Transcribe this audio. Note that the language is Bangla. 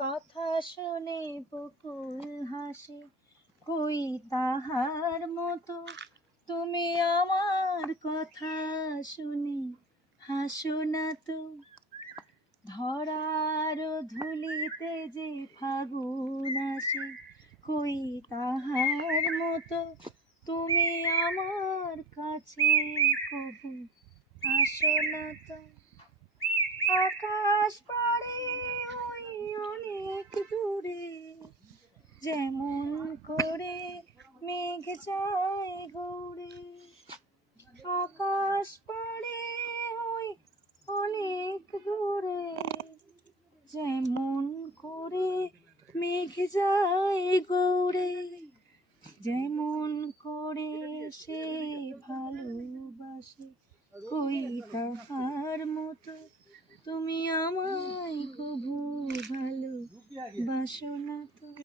কথা শুনে বকুল হাসে, কই তাহার মতো তুমি আমার কথা শুনে হাসো না তো। ধরার ধুলিতে যে ফাগুন আসে, কই তাহার মতো তুমি আমার কাছে কবু আসো না তো। আকাশ পাড়ে ওই অনেক দূরে, যেমন করে মেঘ যায় গৌড়ে। আকাশ পাড়ে ওই অনেক দূরে, যেমন করে মেঘ যায় গৌড়ে। যেমন করে সে ভালোবাসে, কই তাহার মতো তুমি আমায় কভু ভালোবাসো না তো।